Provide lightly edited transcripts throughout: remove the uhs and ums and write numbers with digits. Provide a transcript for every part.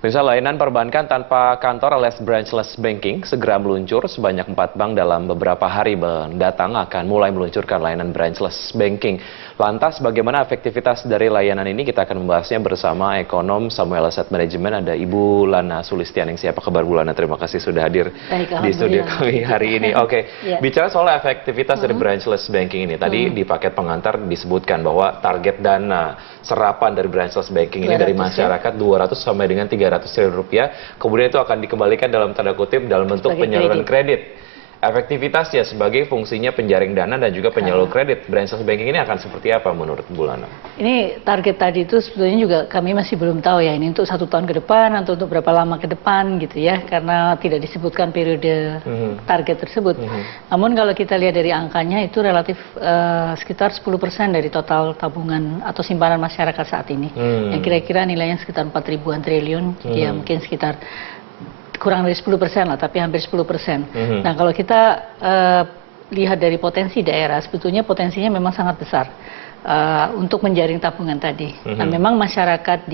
Misal layanan perbankan tanpa kantor alias branchless banking segera meluncur. Sebanyak 4 bank dalam beberapa hari mendatang akan mulai meluncurkan layanan branchless banking. Lantas bagaimana efektivitas dari layanan ini? Kita akan membahasnya bersama ekonom Samuel Asset Management. Ada Ibu Lana Sulistianingsih. Apa kabar Bu Lana? Terima kasih sudah hadir di studio kami hari ini. Oke, bicara soal efektivitas dari branchless banking ini. Tadi di paket pengantar disebutkan bahwa target dana serapan dari branchless banking ini dari masyarakat 200 sampai dengan 300 triliun rupiah, kemudian itu akan dikembalikan dalam tanda kutip dalam bentuk penyaluran kredit. Efektivitasnya sebagai fungsinya penjaring dana dan juga penyalur kredit, branchless banking ini akan seperti apa menurut Bu Lana? Ini target tadi itu sebetulnya juga kami masih belum tahu ya, ini untuk 1 tahun ke depan atau untuk berapa lama ke depan gitu ya, karena tidak disebutkan periode target tersebut. Namun kalau kita lihat dari angkanya itu relatif sekitar 10% dari total tabungan atau simpanan masyarakat saat ini. Yang kira-kira nilainya sekitar 4 ribuan triliun, jadi ya mungkin sekitar kurang dari 10% lah, tapi hampir 10%. Nah, kalau kita lihat dari potensi daerah, sebetulnya potensinya memang sangat besar untuk menjaring tabungan tadi. Nah, memang masyarakat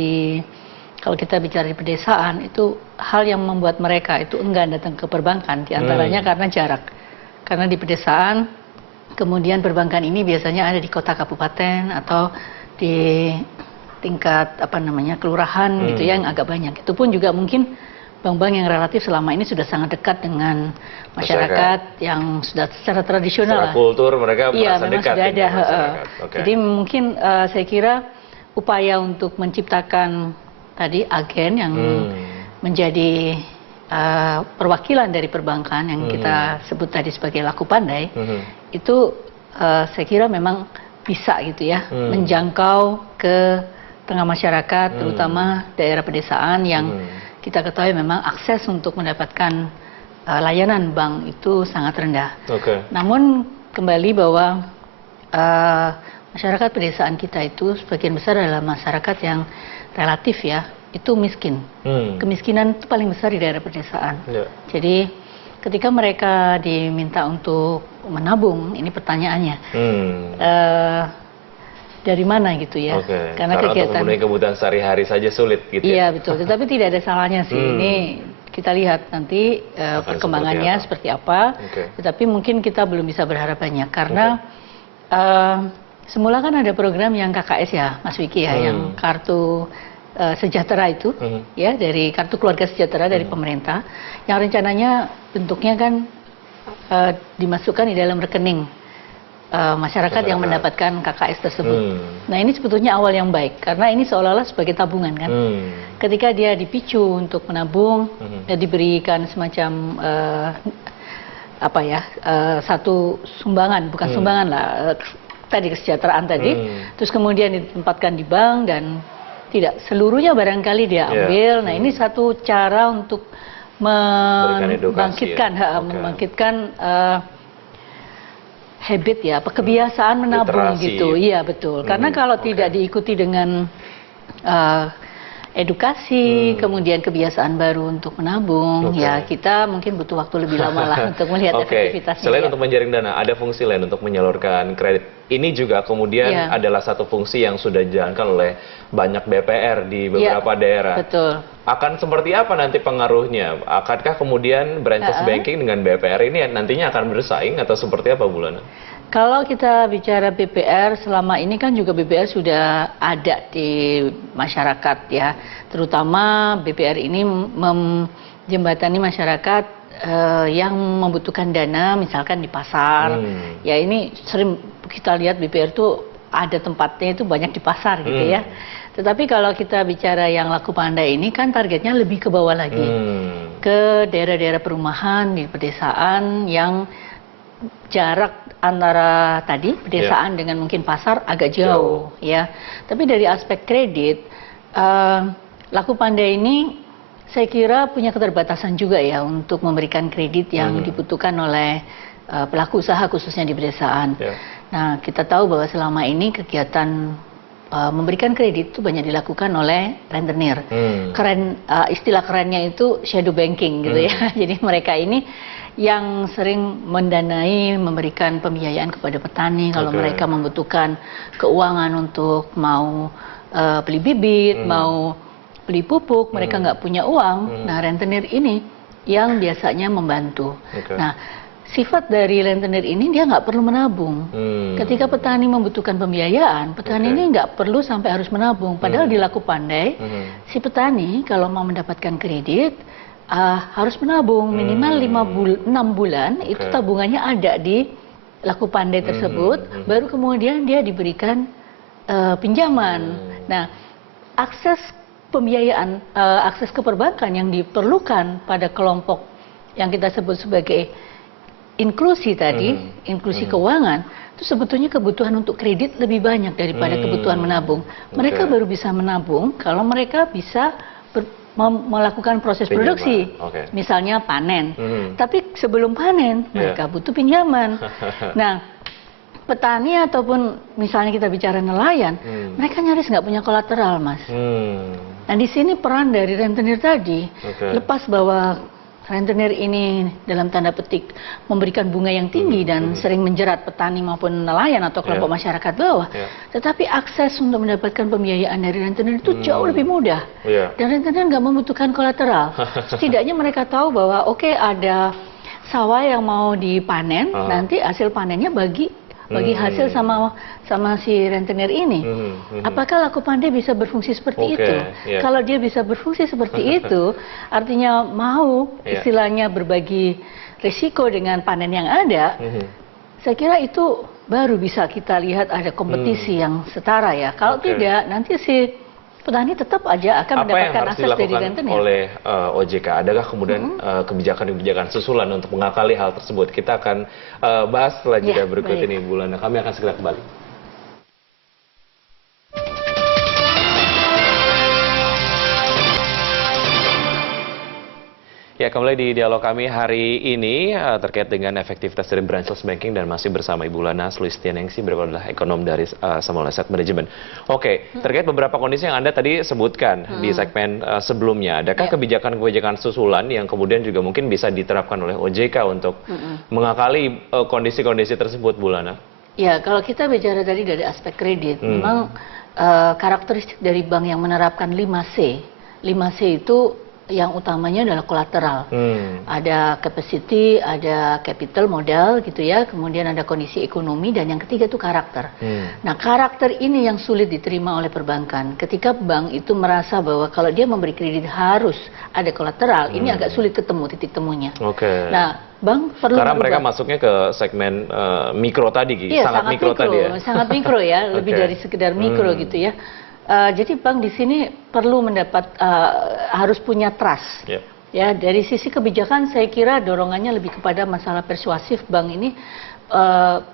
kalau kita bicara di pedesaan, itu hal yang membuat mereka itu enggan datang ke perbankan, diantaranya karena jarak. Karena di pedesaan, kemudian perbankan ini biasanya ada di kota kabupaten atau di tingkat kelurahan gitu ya, yang agak banyak. Itu pun juga mungkin bank-bank yang relatif selama ini sudah sangat dekat dengan masyarakat yang sudah secara tradisional. Secara kultur mereka merasa dekat sudah dengan ada. masyarakat. Jadi mungkin saya kira upaya untuk menciptakan tadi agen yang menjadi perwakilan dari perbankan yang kita sebut tadi sebagai laku pandai, itu saya kira memang bisa gitu ya, menjangkau ke tengah masyarakat, terutama daerah pedesaan yang kita ketahui memang akses untuk mendapatkan layanan bank itu sangat rendah. Namun kembali bahwa masyarakat pedesaan kita itu sebagian besar adalah masyarakat yang relatif ya, itu miskin. Kemiskinan itu paling besar di daerah pedesaan. Jadi ketika mereka diminta untuk menabung, ini pertanyaannya. Dari mana gitu ya? Karena kegiatan untuk memenuhi kebutuhan sehari-hari saja sulit gitu. Iya betul, tetapi tidak ada salahnya sih. Ini kita lihat nanti perkembangannya seperti apa. Tetapi mungkin kita belum bisa berharap banyak karena semula kan ada program yang KKS ya, Mas Wiki ya, yang kartu sejahtera itu, ya dari kartu keluarga sejahtera dari pemerintah, yang rencananya bentuknya kan dimasukkan di dalam rekening masyarakat yang mendapatkan KKS tersebut. Nah ini sebetulnya awal yang baik karena ini seolah-olah sebagai tabungan kan. Ketika dia dipicu untuk menabung, dia diberikan semacam satu sumbangan, bukan sumbangan lah, tadi kesejahteraan tadi, terus kemudian ditempatkan di bank dan tidak seluruhnya barangkali dia ambil. Nah ini satu cara untuk membangkitkan habit ya, kebiasaan menabung gitu. Iya betul. Karena kalau tidak diikuti dengan edukasi, kemudian kebiasaan baru untuk menabung, ya kita mungkin butuh waktu lebih lama lah untuk melihat efektivitasnya. Selain untuk menjaring dana, ada fungsi lain untuk menyalurkan kredit. Ini juga kemudian adalah satu fungsi yang sudah dijalankan oleh banyak BPR di beberapa daerah. Betul. Akan seperti apa nanti pengaruhnya? Akankah kemudian branchless banking dengan BPR ini nantinya akan bersaing atau seperti apa Bu Lana? Kalau kita bicara BPR, selama ini kan juga BPR sudah ada di masyarakat ya. Terutama BPR ini menjembatani masyarakat yang membutuhkan dana misalkan di pasar. Ya ini sering kita lihat BPR itu ada tempatnya itu banyak di pasar gitu ya. Tetapi kalau kita bicara yang laku pandai ini kan targetnya lebih ke bawah lagi. Ke daerah-daerah perumahan di pedesaan yang jarak antara tadi pedesaan dengan mungkin pasar agak jauh ya. Tapi dari aspek kredit, laku pandai ini saya kira punya keterbatasan juga ya untuk memberikan kredit yang dibutuhkan oleh pelaku usaha khususnya di pedesaan. Nah kita tahu bahwa selama ini kegiatan memberikan kredit itu banyak dilakukan oleh rentenir. Istilah kerennya itu shadow banking gitu ya. Jadi mereka ini yang sering mendanai, memberikan pembiayaan kepada petani kalau mereka membutuhkan keuangan untuk mau beli bibit, mau beli pupuk, mereka nggak punya uang. Nah, rentenir ini yang biasanya membantu. Nah, sifat dari rentenir ini dia nggak perlu menabung. Ketika petani membutuhkan pembiayaan, petani ini nggak perlu sampai harus menabung. Padahal di Laku Pandai, si petani kalau mau mendapatkan kredit harus menabung minimal 6 bulan. Itu tabungannya ada di Laku Pandai tersebut, baru kemudian dia diberikan pinjaman. Nah, akses pembiayaan, akses ke perbankan yang diperlukan pada kelompok yang kita sebut sebagai inklusi tadi, inklusi keuangan, itu sebetulnya kebutuhan untuk kredit lebih banyak daripada kebutuhan menabung. Mereka baru bisa menabung kalau mereka bisa melakukan proses produksi, misalnya panen. Tapi sebelum panen, mereka butuh pinjaman. Nah, petani ataupun misalnya kita bicara nelayan, mereka nyaris nggak punya kolateral, Mas. Nah, di sini peran dari rentenir tadi, lepas bahwa rentenir ini dalam tanda petik memberikan bunga yang tinggi dan sering menjerat petani maupun nelayan atau kelompok masyarakat bawah, tetapi akses untuk mendapatkan pembiayaan dari rentenir itu jauh lebih mudah. Dan rentenir nggak membutuhkan kolateral. Setidaknya mereka tahu bahwa ada sawah yang mau dipanen, nanti hasil panennya bagi hasil sama si rentenir ini. Apakah Laku Pandai bisa berfungsi seperti itu? Kalau dia bisa berfungsi seperti itu, artinya mau istilahnya berbagi risiko dengan panen yang ada, saya kira itu baru bisa kita lihat ada kompetisi yang setara ya. Kalau tidak, nanti si petani tetap aja akan mendapatkan akses dari rentenir. Oleh OJK, adakah kemudian kebijakan-kebijakan susulan untuk mengakali hal tersebut? Kita akan bahas setelah jeda berikut ini, Bu Lana. Kami akan segera kembali. Ya, kembali di dialog kami hari ini terkait dengan efektivitas dari branchless banking dan masih bersama Ibu Lana Sulistianingsih, beliau adalah ekonom dari Samuel Asset Management. Oke, terkait beberapa kondisi yang Anda tadi sebutkan di segmen sebelumnya, adakah kebijakan-kebijakan susulan yang kemudian juga mungkin bisa diterapkan oleh OJK untuk mengakali kondisi-kondisi tersebut, Bu Lana? Ya, kalau kita bicara tadi dari aspek kredit, memang karakteristik dari bank yang menerapkan 5C. 5C itu yang utamanya adalah kolateral. Ada capacity, ada capital, modal gitu ya, kemudian ada kondisi ekonomi, dan yang ketiga itu karakter. Nah, karakter ini yang sulit diterima oleh perbankan. Ketika bank itu merasa bahwa kalau dia memberi kredit harus ada kolateral, ini agak sulit ketemu titik temunya. Nah, bank perlu karena mereka masuknya ke segmen mikro tadi, sangat mikro tadi ya. Sangat mikro ya, lebih dari sekedar mikro gitu ya. Jadi bank di sini perlu harus punya trust. Ya, dari sisi kebijakan saya kira dorongannya lebih kepada masalah persuasif. Bank ini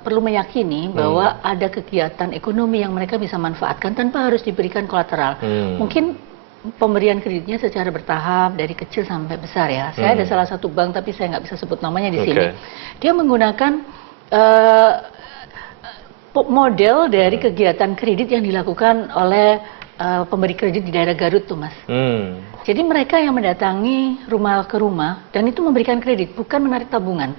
perlu meyakini bahwa ada kegiatan ekonomi yang mereka bisa manfaatkan tanpa harus diberikan kolateral. Mungkin pemberian kreditnya secara bertahap dari kecil sampai besar ya. Saya ada salah satu bank tapi saya nggak bisa sebut namanya di sini. Dia menggunakan model dari kegiatan kredit yang dilakukan oleh pemberi kredit di daerah Garut tuh, Mas. Jadi mereka yang mendatangi rumah ke rumah dan itu memberikan kredit, bukan menarik tabungan.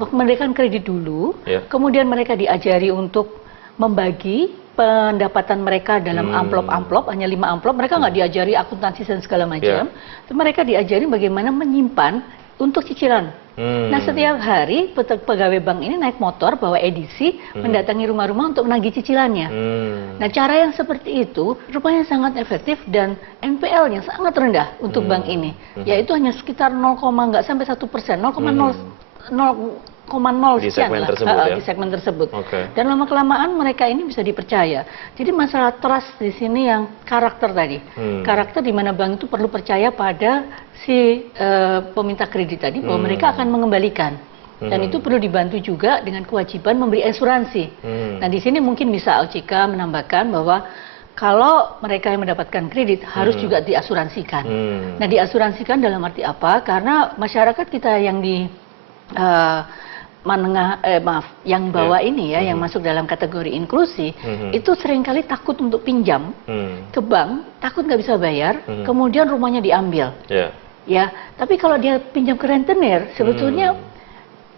Memberikan kredit dulu, kemudian mereka diajari untuk membagi pendapatan mereka dalam amplop-amplop, hanya 5 amplop. Mereka nggak diajari akuntansi dan segala macam. Mereka diajari bagaimana menyimpan untuk cicilan. Nah, setiap hari pegawai bank ini naik motor bawa edisi mendatangi rumah-rumah untuk menagih cicilannya. Nah, cara yang seperti itu rupanya sangat efektif dan NPL-nya sangat rendah untuk bank ini, yaitu hanya sekitar 0, nggak sampai 1%, 0,0 di sekian segmen lah, tersebut, di segmen tersebut. Dan lama kelamaan mereka ini bisa dipercaya. Jadi masalah trust di sini yang karakter tadi, karakter di mana bank itu perlu percaya pada si peminta kredit tadi bahwa mereka akan mengembalikan. Dan itu perlu dibantu juga dengan kewajiban memberi asuransi. Nah, di sini mungkin bisa OJK menambahkan bahwa kalau mereka yang mendapatkan kredit harus juga diasuransikan. Nah, diasuransikan dalam arti apa? Karena masyarakat kita yang di yang bawah ini ya, yang masuk dalam kategori inklusi, itu seringkali takut untuk pinjam ke bank, takut nggak bisa bayar, kemudian rumahnya diambil. Ya, tapi kalau dia pinjam ke rentenir, sebetulnya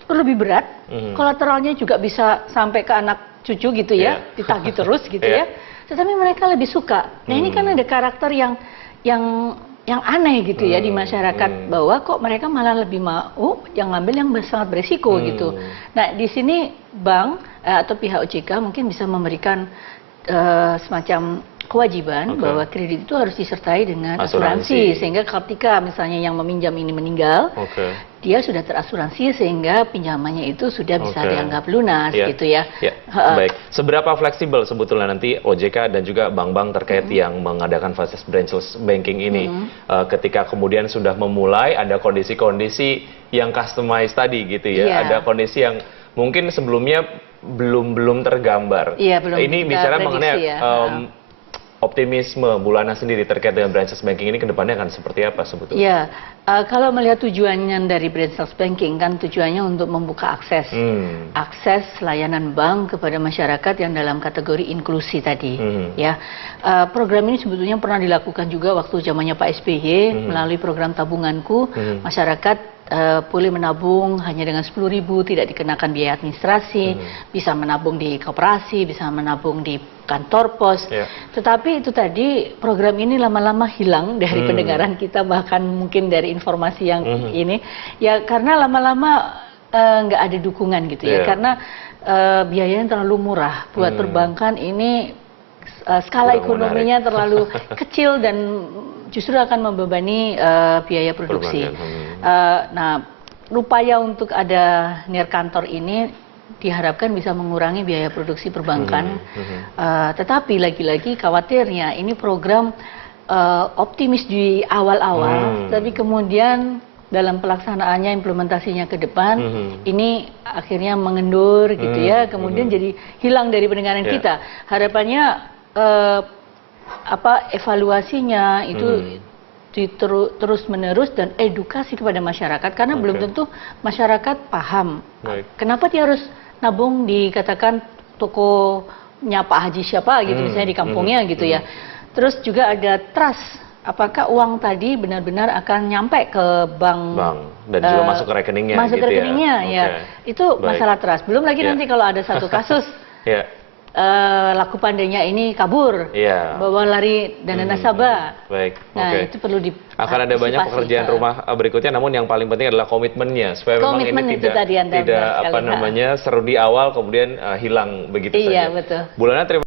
lebih berat, kolateralnya juga bisa sampai ke anak cucu gitu ya, ditagih terus gitu ya. Tetapi mereka lebih suka. Nah, ini kan ada karakter yang yang aneh gitu ya di masyarakat, bahwa kok mereka malah lebih mau yang ngambil yang sangat beresiko gitu. Nah, di sini bank atau pihak OJK mungkin bisa memberikan semacam kewajiban bahwa kredit itu harus disertai dengan asuransi, sehingga ketika misalnya yang meminjam ini meninggal, dia sudah terasuransi sehingga pinjamannya itu sudah bisa dianggap lunas gitu ya. Baik, seberapa fleksibel sebetulnya nanti OJK dan juga bank-bank terkait yang mengadakan fasilitas branchless banking ini, ketika kemudian sudah memulai ada kondisi-kondisi yang customized tadi gitu ya, ada kondisi yang mungkin sebelumnya belum tergambar. Ini bicara mengenai optimisme Bu Lana sendiri terkait dengan branchless banking ini ke depannya akan seperti apa sebetulnya? Ya, kalau melihat tujuannya dari branchless banking kan tujuannya untuk membuka akses layanan bank kepada masyarakat yang dalam kategori inklusi tadi. Ya, program ini sebetulnya pernah dilakukan juga waktu zamannya Pak SBY melalui program tabunganku, masyarakat boleh menabung hanya dengan 10.000, tidak dikenakan biaya administrasi, bisa menabung di koperasi, bisa menabung di kantor pos. Tetapi itu tadi program ini lama-lama hilang dari pendengaran kita, bahkan mungkin dari informasi yang ini, ya karena lama-lama nggak ada dukungan gitu ya, karena biayanya terlalu murah buat perbankan ini, skala ekonominya terlalu kecil dan justru akan membebani biaya produksi. Nah, upaya untuk ada nirkantor ini diharapkan bisa mengurangi biaya produksi perbankan. Tetapi lagi-lagi khawatirnya ini program optimis di awal-awal, tapi kemudian dalam pelaksanaannya, implementasinya ke depan, ini akhirnya mengendur gitu ya, kemudian jadi hilang dari pendengaran kita. Harapannya evaluasinya itu terus-menerus dan edukasi kepada masyarakat, karena belum tentu masyarakat paham kenapa dia harus nabung di katakan tokonya Pak Haji siapa gitu, misalnya di kampungnya gitu ya. Terus juga ada trust, apakah uang tadi benar-benar akan nyampe ke bank dan juga masuk ke rekeningnya. Masuk ke rekeningnya ya. Itu masalah trust. Belum lagi nanti kalau ada satu kasus laku pandainya ini kabur, bawa lari dana nasabah. Nah, itu perlu akan ada banyak pekerjaan rumah berikutnya, namun yang paling penting adalah komitmennya, supaya memang ini tidak seru di awal kemudian hilang begitu saja. Betul. Bu Lana, terima